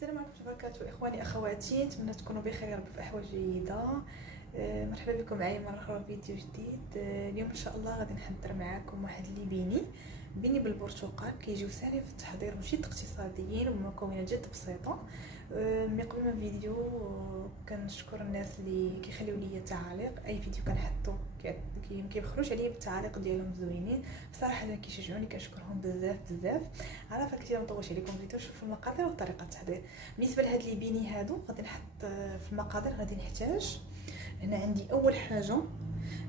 السلام عليكم ورحمة الله وبركاته اخواني اخواتي، نتمنى تكونوا بخير يا رب في احوال جيده. مرحبا بكم معايا مره اخرى في فيديو جديد. اليوم ان شاء الله غادي نحضر معاكم واحد اللي بيني بالبرتقال. كيجيو ساهلين في التحضير وجد اقتصاديين ومكونات جد بسيطه. مي قبل ما الفيديو كنشكر الناس اللي كيخليو لي تعاليق. اي فيديو كنحطو كيبخلوش عليا بالتعاليق ديالهم زوينين بصراحه، اللي كيشجعوني كنشكرهم بزاف بزاف. عارفه كثير ما نطولش عليكم فيديو، نشوفوا المقادير وطريقه التحضير. بالنسبه لهاد لي بيني هادو غادي نحط في المقادير. غادي نحتاج هنا عندي اول حاجه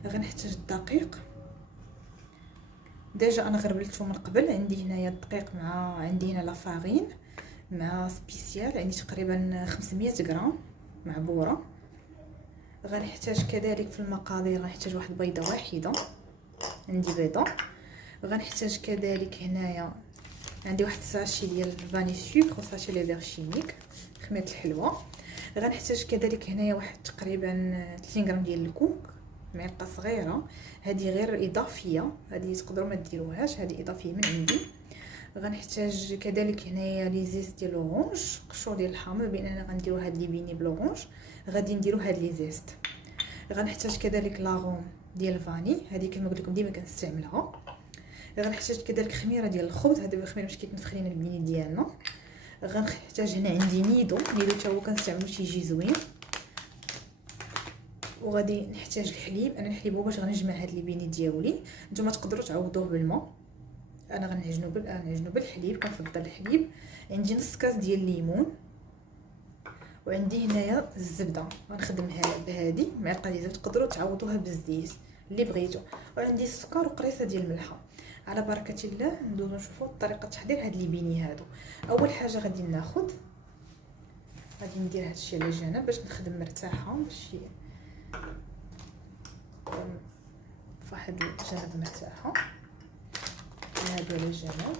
غنحتاج الدقيق. ديجا انا غربلته من قبل. عندي هنايا الدقيق مع عندي هنا لافارين مع سبيسيال، عندي تقريبا 500 غرام معبوره. غنحتاج كذلك في المقادير غنحتاج واحد بيضه واحده، عندي بيضه. غنحتاج كذلك هنايا عندي واحد ساشي ديال فاني سكر، ساشي لي فيرشينيك خميره الحلوه. غنحتاج كذلك هنايا واحد تقريبا 30 غرام ديال الكوك، معلقه صغيره. هذه غير اضافيه، هذه تقدروا ما ديروهاش، هذه اضافيه من عندي. غنحتاج كذلك هنايا لي زيست ديال الاورانج، قشور ديال الحامض. بما اننا غنديرو هاد لي بيني بالاورانج غادي نديرو هاد لي زيست. غنحتاج كذلك لاغوم ديال الفاني، هذه كما قلت لكم ديما كنستعملها. غنحتاج كذلك خميره ديال الخبز، هذا الخميره باش كيتنفخ لينا البيني ديالنا. غنحتاج هنا عندي نيدو حتى هو كنستعملو تيجي زوين. وغادي نحتاج الحليب. انا الحليب هو باش غنجمع هاد لي بيني ديالي. نتوما تقدروا تعوضوه بالماء، انا غنعجنو بالحليب، كنفضل الحليب. عندي نص كاس ديال الليمون، وعندي هنايا الزبده غنخدمها بهذه معلقه ديال الزبده. تقدروا تعوضوها بالزيت اللي بغيتو. وعندي السكر وقريصه ديال الملحه. على بركه الله ندوزو نشوفوا طريقه تحضير هاد لي بيني هادو. اول حاجه غادي ندير هاد الشيء على جنب باش نخدم مرتاحه، باش فواحد الجنب مرتاحه. هادو على جنب.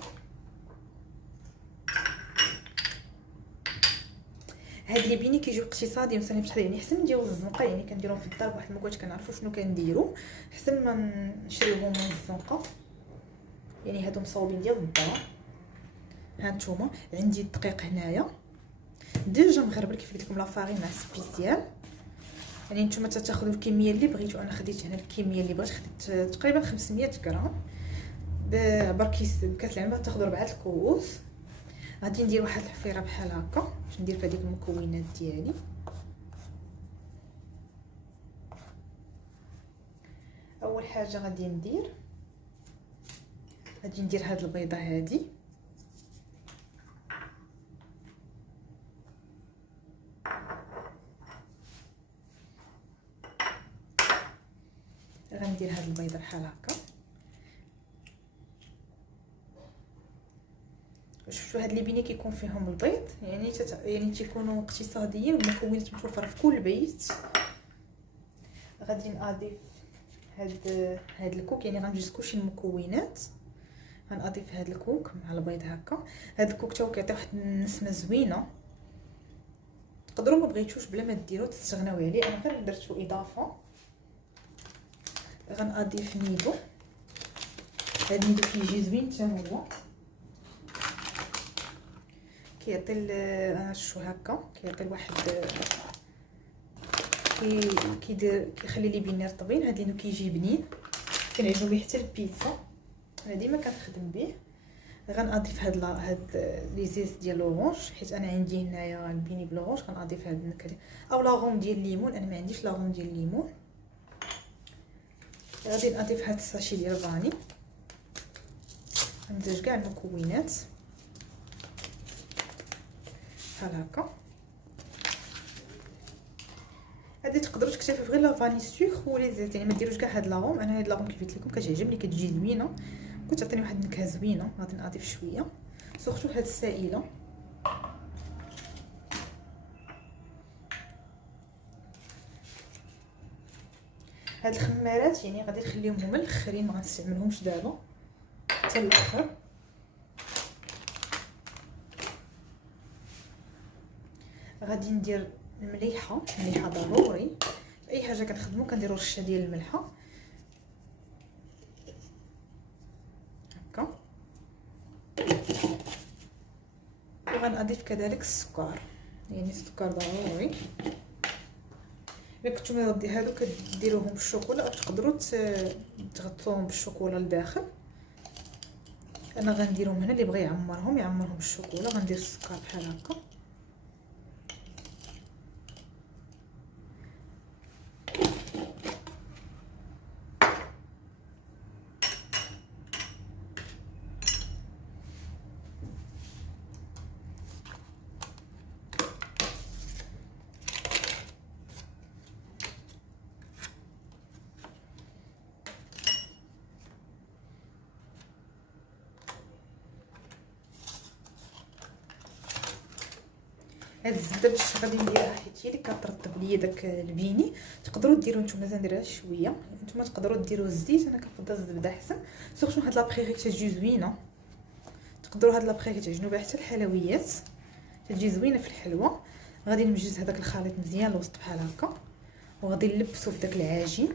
هاد لي بيني كيجيو اقتصادي وسهلين في التحضير، يعني حسن نديرو الزنقه، يعني كنديروهم في الدار بواحد المكونات كنعرفوا شنو كنديرو، حسن ما نشريوهم من الزنقه. يعني هادو مصوبين ديال الدار. ها نتوما عندي الدقيق هنايا ديجا مغربل كيف قلت لكم، لافارين مع سبيسيال. يعني نتوما تاخذوا الكميه اللي بغيتو. انا خديت هنا الكميه اللي بغيت، خديت تقريبا 500 غرام بعبر كاس العنبه. تاخذوا 4 الكؤوس. غادي ندير واحد الحفيره بحال هكا باش ندير في هذيك المكونات ديالي. اول حاجه غادي ندير هاد البيضه هادي. غندير هاد البيضه بحال هكا. شفتوا هاد لي بيني كيكون فيهم البيض، يعني تيكونوا اقتصاديين والمكونات متوفره في كل بيت. غادي نضيف هاد الكوك، يعني غنجز كلشي المكونات. غنضيف هاد الكوك مع البيض هكا. هاد الكوك تا هو كيعطي واحد النسمه زوينه. تقدروا ما بغيتوش بلا ما ديروا تستغناو عليه، انا غير درتو اضافه. غنضيف نيدو. هاد النيدو كيجي زوين حتى هو، كيعطي شو هكا، كيعطي واحد كيخلي لي بيني رطبين. هاد لينو كيجي بنين، كنعجبو به حتى البيتزا، انا ديما كنخدم به. غنضيف هاد لي زيت ديال الاورانج، حيت انا عندي هنايا البيني بالاورانج. غنضيف هاد النكهه او لاغوم ديال الليمون، انا ما عنديش لاغوم ديال الليمون. غادي نضيف هاد الساشي ديال الفاني. غنمزج كاع المكونات بحال هكا. هادي تقدروا تكتفوا غير لا فاني سكر ولي زيت، يعني ما ديروش كاع هاد لاغوم. انا هاد لاغوم كيف قلت لكم كتعجبني، كتجي زوينه وكتعطيني واحد النكهه زوينه. غادي نضيف شويه سورتو هاد السائله. هاد الخمارات يعني غادي نخليهم هما الاخرين، ما غنستعملهمش دابا حتى الاخر. غادي ندير المليحه ضروري. اي حاجه كنخدمو كنديرو رشه ديال الملحه هكا. وغنضيف كذلك السكر، يعني السكر ضروري. الا كنتو هادو كديروهم بالشوكولا او تقدروا تغطوهم بالشوكولا لداخل. انا غنديرهم هنا اللي بغى يعمرهم بالشوكولا، غندير السكر بحال هكا. هاد الزبده باش غادي نديرها حيت هي اللي كترطب ليا داك البيني. تقدروا ديروا نتوما نديرها شويه، نتوما تقدروا ديروا الزيت، انا كنفضل الزبده احسن. سورتو هاد لابخي كتجي زوينه، تقدروا هاد لابخي تعجنوا بها حتى الحلويات، تجي زوينه في الحلوه. غادي نمجز هذاك الخليط مزيان الوسط بحال هكا، وغادي نلبسو في داك العجين.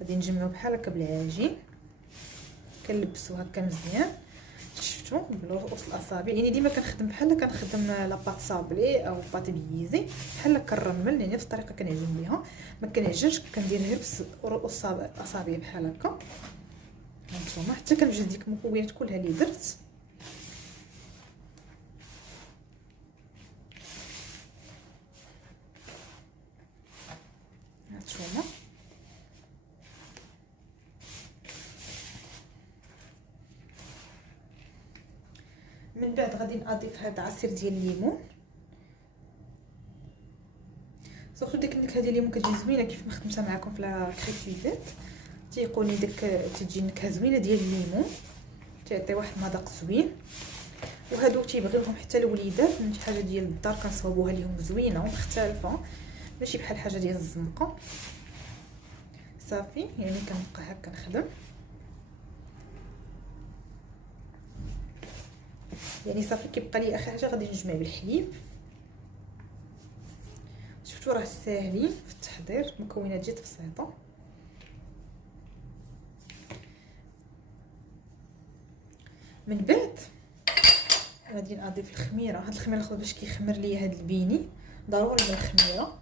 غادي نجمعو بحال هكا بالعجين، كنلبسو هكا مزيان. شفتوا بالرؤوس الاصابع، يعني ديما كنخدم بحال كنخدم لاباط صابلي او باط بيزي، بحال كنرمل، يعني نفس الطريقه كنعجن بها. ما كنعجنش كندير غير بس رؤوس الاصابع بحال هكا. هانتوما حتى كنوجد ديك المكونات كلها اللي درت. هانتوما من بعد غادي نضيف هذا عصير ديال الليمون. سورتو ديك النكهه ديال الليمون كتجي زوينه كيف ما خدمتها معكم في لا كريتيفيت، تيقوني ديك تجي نكهه زوينه ديال الليمون، تعطي واحد المذاق زوين. وهادو تيبغي لهم حتى الوليدات، من شي حاجه ديال الدار كنصاوبوها ليهم زوينه ومختلفه، ماشي بحال حاجه ديال الزنقه. صافي يعني كنبقى هكا نخدم، يعني صافي كيبقى لي اخر حاجه غادي نجمع بالحليب. شفتوا راه ساهلين في التحضير، المكونات جات بسيطه. من بعد غادي نضيف الخميره. هاد الخميره خاص باش كيخمر ليا هاد البيني ضروري الخميره،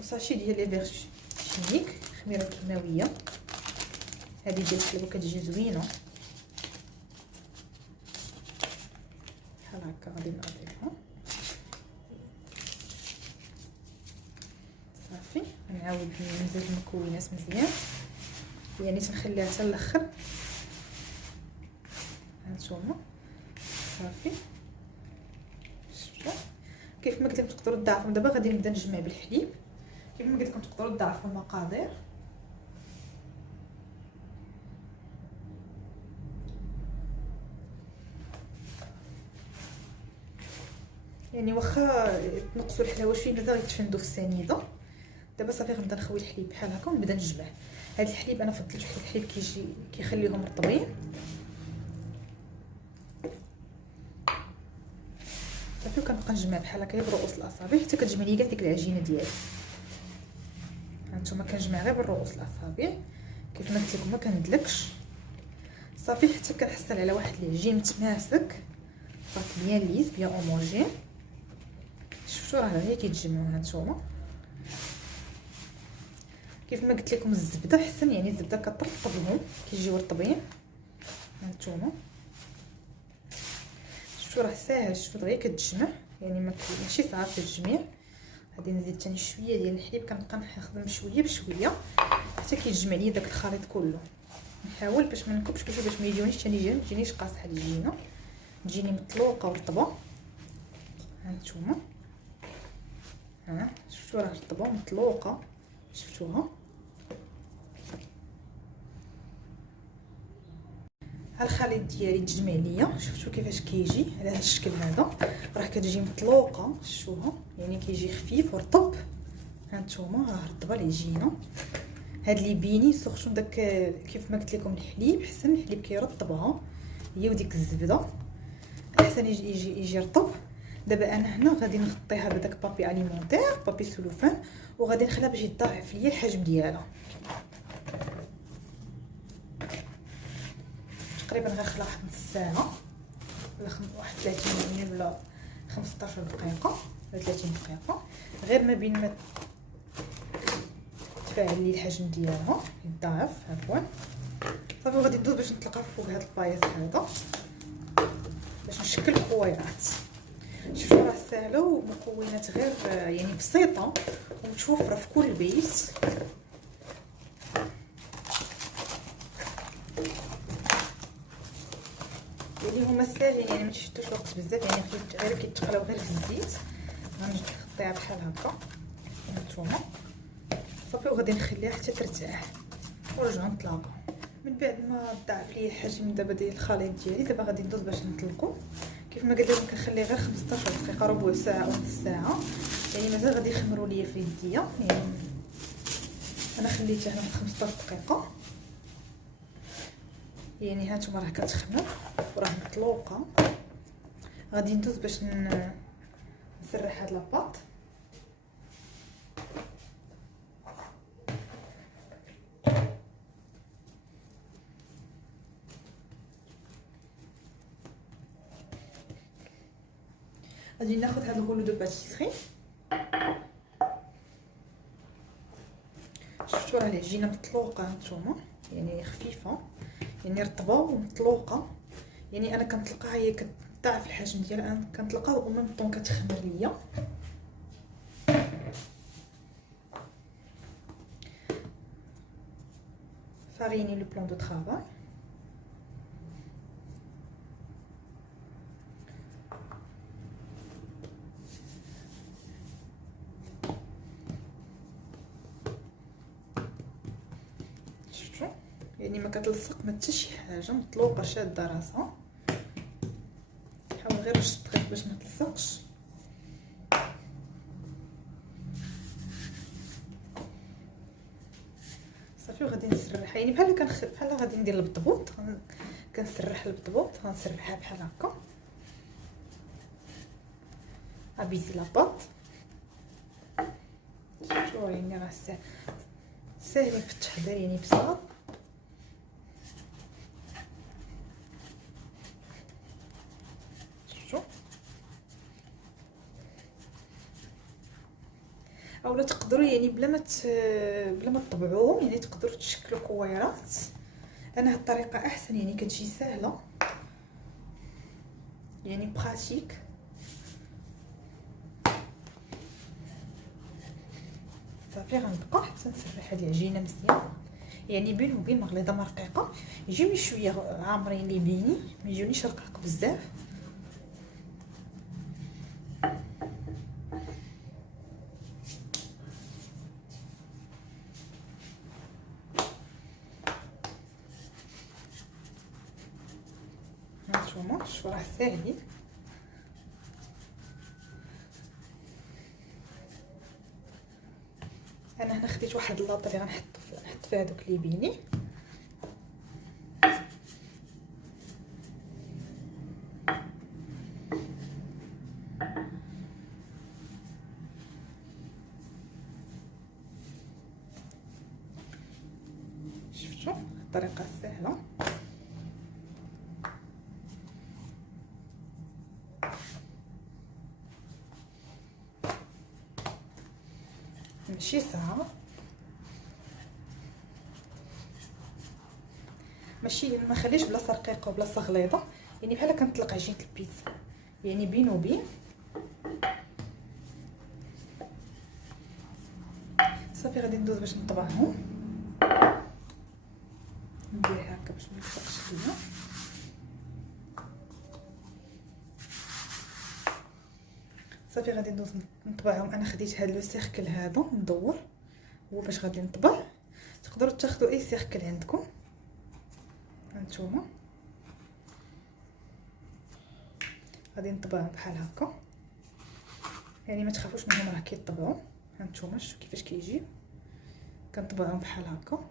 وساشي ديال لي فيرشينيك خميره كيماويه. هادي ديال الحلوه كتجي زوينه بحال هكا. غادي نضيفها صافي. نعاود نمزج المكونات مزيان، يعني تنخليها حتى الاخر. هانتوما صافي شفتوا كيف ما قلت لكم تقدروا تضاعفوا. دابا غادي نبدا نجمع بالحليب. كيف ما قلت لكم تقدروا تضاعفوا المقادير. يعني واخا تنقصوا الحلاوه شويه مازال غيتفندوا في السنيده. دابا صافي غنبدا نخوي الحليب بحال هكا ونبدا نجمع. هذا الحليب انا فضلت واحد الحليب كيجي كيخليهم رطبين. صافي وكنبقى نجمع بحال هكا برؤوس الاصابع حتى كتجمع لي كاع ديك العجينه ديالي. هانتوما كنجمع غير بالرؤوس الاصابع كيف ما قلت لكم، ما كندلكش. صافي حتى كنحصل على واحد العجين متماسك باط بيان ليس بيان اوموجين. شفتوا راه هي كيتجمعوا. هانتوما كيف ما قلت لكم الزبده احسن، يعني الزبده كترطبهم كيجيو رطبين. هانتوما شفتوا راه ساهل، شفتوا غير كتجمع، يعني ماشي صعب في التجميع. غادي نزيد ثاني شويه ديال الحليب، كنبقى نخدم شويه بشويه حتى كيتجمع لي داك الخليط كله. نحاول باش ما نكبش باش ما يجيونيش ثاني تجينيش قاصحه العجينه، تجيني مطلوقه ورطبه. هانتوما ها شفتوا راه رطبه مطلوقه، شفتوها. ها الخليط ديالي تجمع ليا، شفتوا كيفاش كيجي على هذا الشكل هذا، راه كتجي مطلوقه. شفتوها يعني كيجي خفيف ورطب. هانتوما راه رطبه العجينه. هاد لي بيني سورتو داك كيف ما قلت لكم الحليب احسن، الحليب كيرطبها هي وديك الزبده احسن يجي رطب. دابا انا هنا غادي نغطيها بداك بابي اليمونتير بابي سلوفان، وغادي نخليها باش يضاعف ليا الحجم ديالها. تقريبا غنخليها واحد نص ساعه ولا واحد 30 مليون ولا 15 دقيقه ولا 30 دقيقه، غير ما بين ما تفاعل لي الحجم ديالها يتضاعف. عفوا صافي غادي ندوز باش نطلقها فوق هذا البايص هذا باش نشكل كويرات. شوفوا راه سهله ومكونات غير يعني بسيطه ومتوفره في كل بيت. اللي هما ساهلين يعني ما تشدوش الوقت بزاف، يعني غير كيتقلاو غير في الزيت. غنحطيها بحال هكا هانتوما صافي وغادي نخليها حتى ترتاح ونرجعو نطلقو. من بعد ما ضاعف لي الحجم دابا ديال الخليط ديالي، دابا غادي ندوز باش نطلقو. كيف ما قلت لكم كنخليه غير 15 دقيقه، ربع ساعه ونص ساعه، يعني مازال غادي يخمروا ليا في يديا. يعني انا خليته هنا 15 دقيقه، يعني هانتوما راه كتخمر وراه مطلوقه. غادي ندوز باش نسرح هاد لاباط. غادي ناخذ هاد الغولو دو باتيسري. شفتوا راه العجينه مطلوقه هانتوما، يعني خفيفه، يعني رطبه ومطلوقه. يعني انا كنطلقها هي كتضاعف الحجم ديالها، انا كنطلقها او ميم طون كتخمر ليا. فاريني لو بلان دو طرافاي. شفتوا يعني ما كتلصق ما حتى شي حاجه، مطلوقه شاده راسها. حاول غير شطيت باش ما تلصقش. صافي وغادي نسرحها يعني بحال غادي ندير البطبوط. كنسرح البطبوط، غنسرحها بحال هكا. ابيتي لاباط. شوفوا يعني راه ساهلين في التحضير، يعني بساط. شفتوا اولا تقدروا يعني بلا ما تطبعوهم، يعني تقدروا تشكلوا كويرات. انا هاد الطريقه احسن، يعني كتجي سهله، يعني براتيك. صافي غنبقى حتى نسرح هاد العجينه مزيان، يعني بين وبين مغليظه ما رقيقه، يجيوني شويه عامرين لي بيني، ما يجونيش رقيق بزاف. هانتوما شوفوا راه ساهلين. انا هنا خديت واحد اللاطه اللي غنحط فيها هذوك اللي بيني. شفتوا الطريقه سهله. ماشي صعب، ماشي ما خليش بلاصه رقيقه وبلاصه غليظه، يعني بحال كنطلق عجينه البيتزا، يعني بين وبين. صافي غادي ندوز باش نطبعهم. ندير هكا باش ما يلصقش ليا. صافي غادي ندوز نطبعهم. انا خديت هذا لو سيركل هذا مدور، هو باش غادي نطبع. تقدروا تاخذوا اي سيركل عندكم هانتوما. غادي نطبعهم بحال هكا، يعني ما تخافوش منهم راه كيطبعوا. هانتوما شوفوا كيفاش كيجيو، كنطبعهم بحال هكا.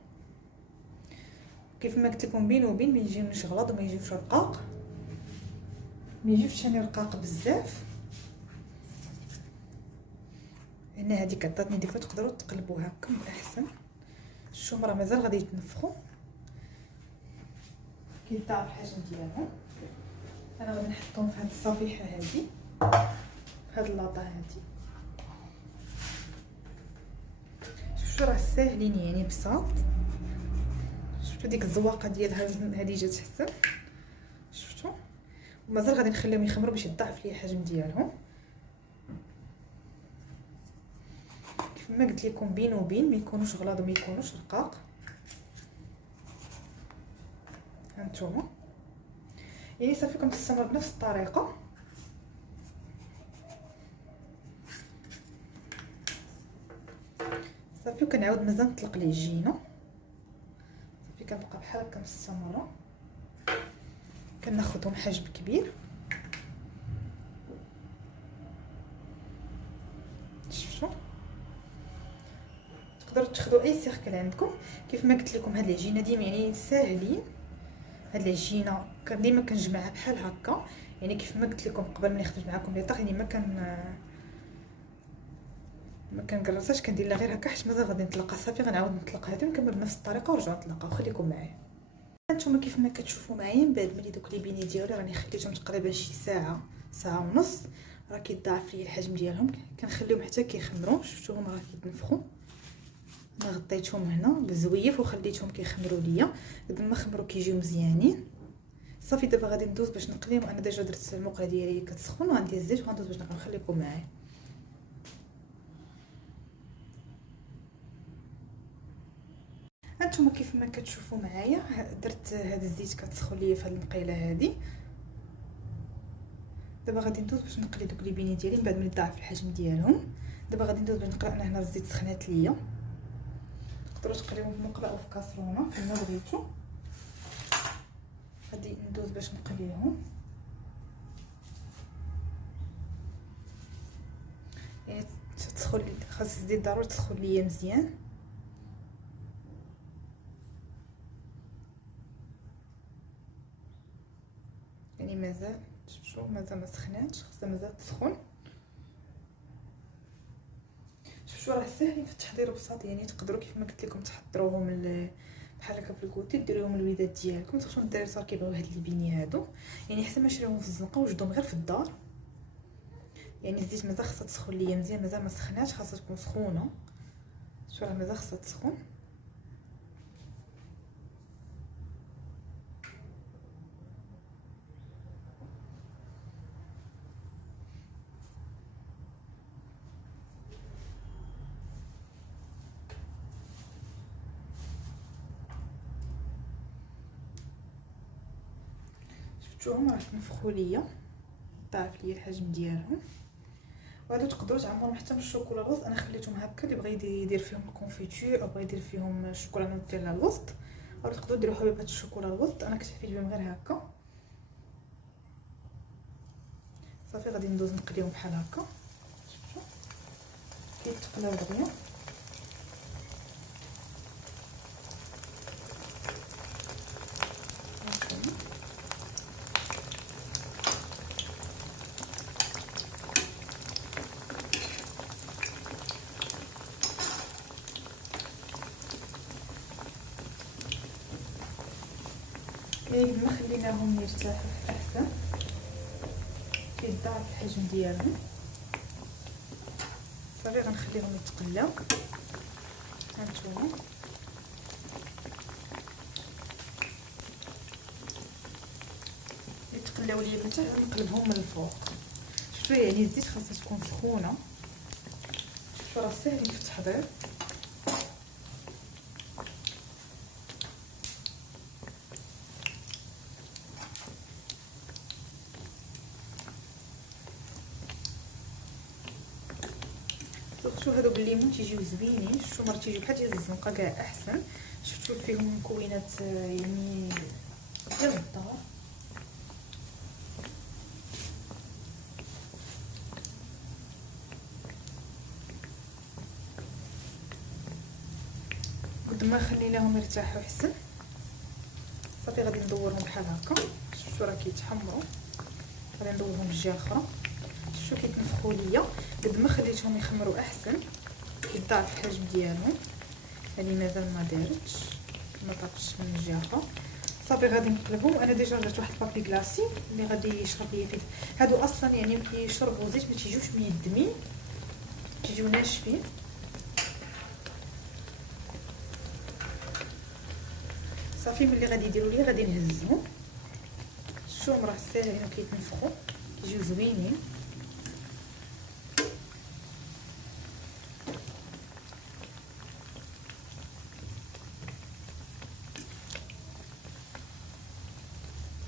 كيف ما قلت لكم بين وبين، ما يجيونيش غلط وما يجيوش رقاق، ما يجيوش ثاني رقاق بزاف. هنا هذيك عطاتني ديك، تقدروا تقلبوا هكا احسن. الشوم راه مازال غادي يتنفخوا، كيطلع الحجم ديالهم. انا غادي نحطهم في هذه الصفيحه هذه. هاد اللاطه هادي. شفتوا راه ساهلين يعني بساط. شفتوا ديك الزواقه ديالها هادي جات حسن. شفتوا ومازال غادي نخليهم يخمروا باش يضاعف لي الحجم ديالهم. كيف ما قلت لكم بين وبين ما يكونوش غلاظ وما يكونوش رقاق. هانتوما يعني صافي كنستمر بنفس الطريقه. صافي وكنعاود مازال نطلق ليه الجينه. صافي كنبقى بحال هكا مستمره. كناخذهم حجم كبير. شفتوا تقدروا تاخذوا اي سيركل عندكم. كيف ما قلت لكم هاد العجينه ديما يعني ساهلين. هاد العجينه ديما كنجمعها بحال هكا. يعني كيف ما قلت لكم قبل ما نخدم معكم لي طاغ يعني ما كنقرصاش كندير لها غير هكا حيت مازال غادي نطلقها. صافي غنعاود نطلق هادي ونكمل بنفس الطريقه ونرجعوا نطلقها. وخليكم معايا. هانتوما كيف ما كتشوفوا معايا من بعد ملي دوك لي بيني ديالي راني خليتهم تقريبا شي ساعه ونص. راه كيضاعف لي الحجم ديالهم. كنخليهم حتى كيخمروا. شفتوهم راه كيتنفخوا. انا غطيتهم هنا بزويف وخليتهم كيخمروا ليا. قد ما خمروا كيجيو مزيانين. صافي دابا غادي ندوز باش نقليهم. انا ديجا درت المقله ديالي كتسخن وغندير الزيت وغندوز باش نقلي. خليكم معايا. هانتوما كيف ما كتشوفوا معايا درت هذا الزيت كتسخن ليا في هذه المقيله هذه. دابا غادي ندوز باش نقلي دوك لي بيني ديالي من بعد ما يضاعف الحجم ديالهم. دابا غادي ندوز باش نقرا. انا هنا الزيت سخنات ليا. تقدروا تقليوهم في مقله او في كاسرونه كما بغيتو. غادي ندوز باش نقليهم. يعني تسخن خاص الزيت ضروري تسخن ليا مزيان. يعني مازال شوفوا مازال ما سخناتش. خاصها مازال تسخن. شفتوا راه ساهلين في التحضير بساط. يعني تقدروا كيف ما قلت لكم تحضروهم بحال هكا في الكوتي ديروهم الوليدات ديالكم. تخصهم الدراري صار كيبغيو هاد البيني هادو. يعني حتى ما شريوهم في الزنقه وجدوهم غير في الدار. يعني الزيت مازال خاصها تسخن ليا مزيان. مازال ما سخناتش خاصها تكون سخونه. شوفوا راه مازال خاصها تسخن. شفتوهم راه تنفخوا ليا. ضاعف ليا الحجم ديالهم. وهادو تقدروا تعمروهم حتى بالشوكولا الوسط. انا خليتهم هكا. اللي بغى يدير فيهم الكونفيتور او بغى يدير فيهم الشوكولا نوتيلا الوسط او تقدروا ديروا حبيبات الشوكولا الوسط. انا كتحفيت بهم غير هكا. صافي غادي ندوز نقليهم بحال هكا. شفتوا كيتقلاو دغيا. ما خليناهم يرتاحوا احسن. كيضاعف الحجم ديالهم. صافي غنخليهم يتقلاو. هانتوما يتقلاو ليا من تحت نقلبهم من الفوق. شفتوا يعني الزيت خاصها تكون سخونه. شفتوا راه ساهلين في التحضير. شفتوا هادو بالليمون تيجيو زوينين. شفتوا مرات تيجيو بحال ديال الزنقه كاع احسن. شفتوا فيهم مكونات يعني ديال الدار. قد ما خليناهم يرتاحوا احسن. صافي غادي ندورهم بحال هكا. شفتوا راه كيتحمروا. غادي ندورهم الجهه الاخرى. شفتوا كيتنفخوا ليا. قد ما خليتهم يخمروا احسن كيضاعف الحجم ديالهم. هذه مازال ما دارتش ما طابتش من الجهه الاخرى. صافي غادي نقلبو. انا ديجا درت واحد البابي كلاصي اللي غادي يشرب ليا فيه. هادو اصلا يعني ملي كيشربوا زيت ما تيجيوش ميدمين، تيجيو ناشفين. صافي ملي غادي يديروا ليا غادي نهزهم. شوفوا راه ساهلين وكيتنفخوا كيجيو زوينين.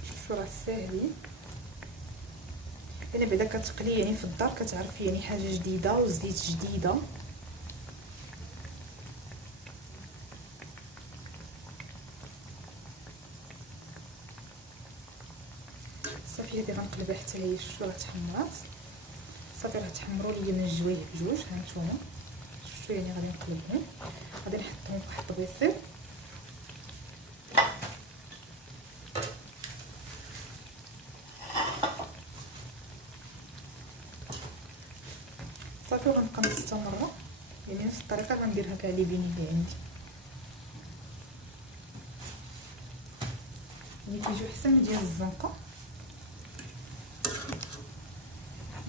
شوفوا راه ساهلين. انا بعدا كتقلي يعني في الدار كتعرفي يعني حاجه جديده وزيت جديده. صافي هادي غنقلبها حتى هي. شفتوا راه تحمرات. صافي راه تحمروا ليا من الجوايه بجوج. ها نتوما شفتوا يعني غادي نقلبهم. غادي نحطهم في واحد الطبيصيل. صافي وغنبقى مستمره يعني نفس الطريقه غنديرها كاع لي بيني اللي عندي. ملي كيجيو احسن من ديال الزنقه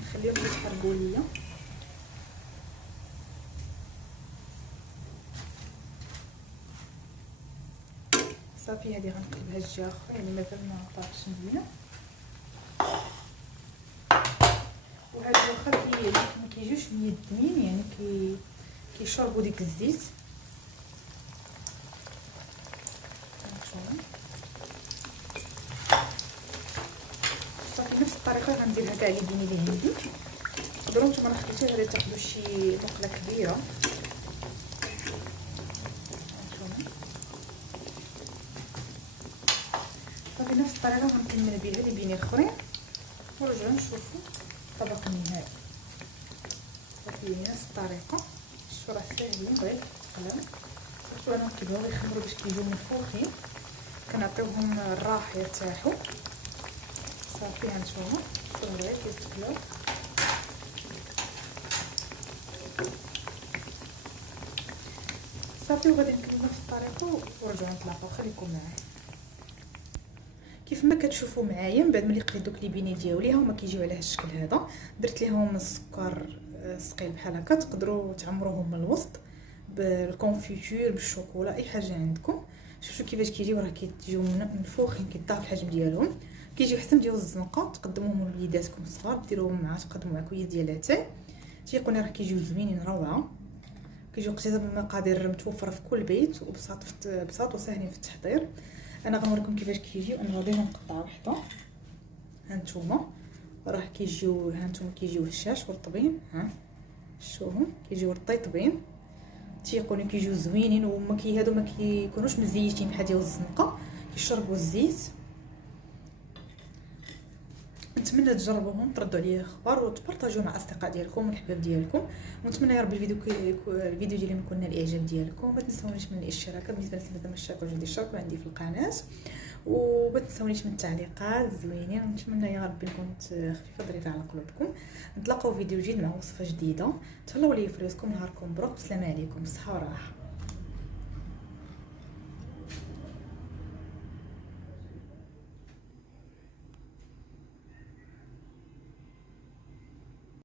نخليهم يتحرقوا ليا. صافي هادي غنقلبها الجهه اخرى يعني مازال ما طابش مزيان. وهاد واخا ما كيجيوش ميدمين يعني كيشربوا ديك الزيت. صافي نفس الطريقه غنديرها كاع لي بيني اللي عندي. تقدروا نتوما راه خديتو غادي تاخذوا شي مقله كبيره. صافي نفس الطريقه غنكمل بها لي بيني الاخرين ونرجعوا نشوفوا الطبق النهائي. صافي نفس الطريقه. شوفوا راه ساهلين غير تقلب. شوفوا انا كيبغيو يخمروا باش كيجيو منفوخين كنعطيوهم الراحه يرتاحوا. صافي هانتوما شوفوا غير كيتقلاو. صافي وغادي نكملوا نفس الطريقه ونرجعوا نطلقوا. خليكم معايا. كيف ما كتشوفوا معايا من بعد ملي قليت دوك لي بيني ديالي هما كيجيو على هذا الشكل هذا. درت ليهم السكر ثقيل بحال هكا. تقدروا تعمروهم من الوسط بالكونفيتور بالشوكولا اي حاجه عندكم. شفتوا كيفاش كيجيو راه كيجيو منفوخين كيطاح الحجم ديالهم. كيجيو حسن ديال الزنقه. تقدموهم لوليداتكم الصغار ديروهم معاه تقدموا مع كويس ديال اتاي تيقولوا راه كيجيو زوينين روعه. كيجيو قتيبه بالمقادير متوفره في كل بيت وبساط وساهلين في التحضير. انا غنوريكم كيفاش كيجيو. انا غادي نقطع وحده. هانتوما راه كيجيو هانتوما كيجيو هشاش ورطبين. ها شوفوا كيجيو رطيطبين تيقولوا كيجيو زوينين وما هادو ما كيكونوش مزيتين بحال ديال الزنقه كيشربوا الزيت. نتمنى تجربوهم تردوا عليا اخبار وتبارطاجيو مع الاصدقاء ديالكم والحباب ديالكم. ونتمنى يا ربي الفيديو ديالي يكون نال الاعجاب ديالكم. ما تنساونيش من الاشتراك بالنسبه للناس اللي ما اشتركوش اشتركوا عندي في القناه. وما تنساونيش من التعليقات زوينين. ونتمنى يا ربي نكون خفيفه ظريفه على قلوبكم. نتلاقاو فيديو جديد مع وصفه جديده. تهلاو لي في راسكم نهاركم بروح. السلام عليكم. صحه وراحه.